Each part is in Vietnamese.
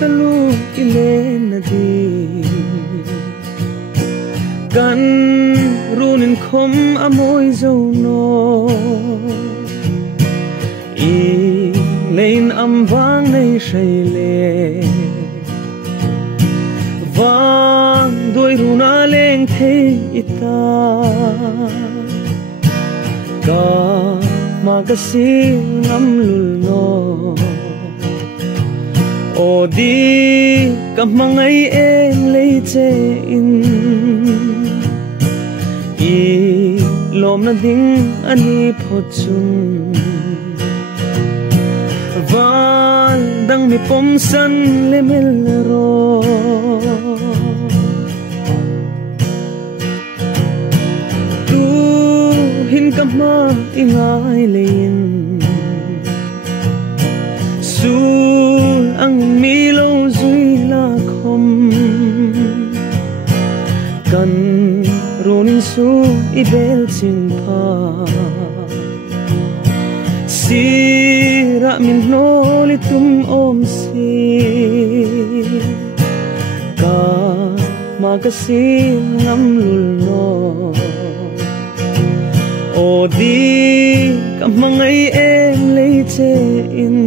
talu ilen na di kan runin khom amoy zo no i lein am wang nei shai le wang doi runa leng the ita ka magasin ngam lul no o di ka mangai em lei che in i lom na ding ani phochun van dang mi pom san le mel ro tu hin ka ma ingai lein sul ang milo zui la khom kan ronin su ibel ching pha sira min noli tum om si ka magasin ngam lul no o di ka mangai em lei che in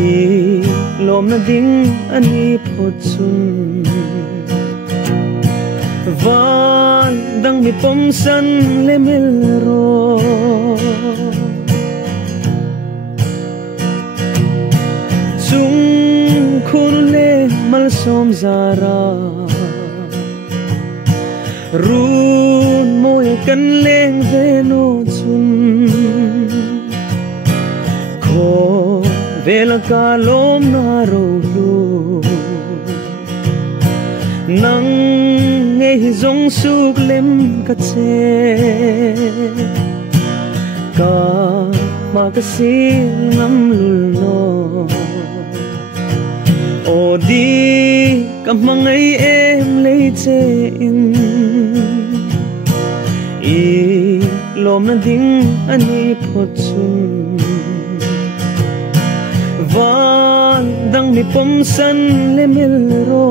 i lom na ding ani phochun van dang mi pom san le mel ro chung khun le mal som zara run moy kan leng ve no chun kho vela ka lom na ro lu nang nghe zong suk lem ka che ka magasin ngam lul no o di ka mangai em lei che in i lom na ding ani phochun van dang mi pom san le mel ro